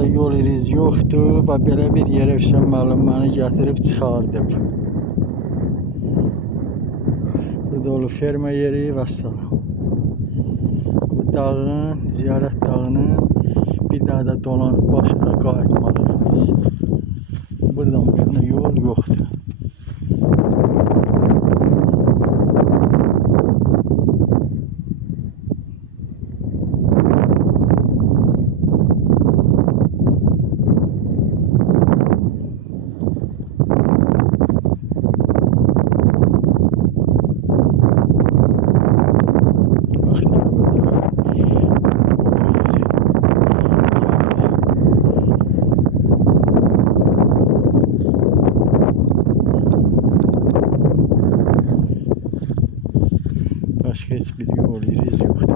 burada yol iriz yoxdur. Bax belə bir yerə Hüseyn müəllim məni gətirib çıxardıb. Burada olur ferma yeri və salam. Bu dağın, Ziyarət dağının bir daha da dolanıb başına qayıtmalıyıq biz. Buradan bu yana yol yoxdur. Başka hiçbir yol iriz yoxdur.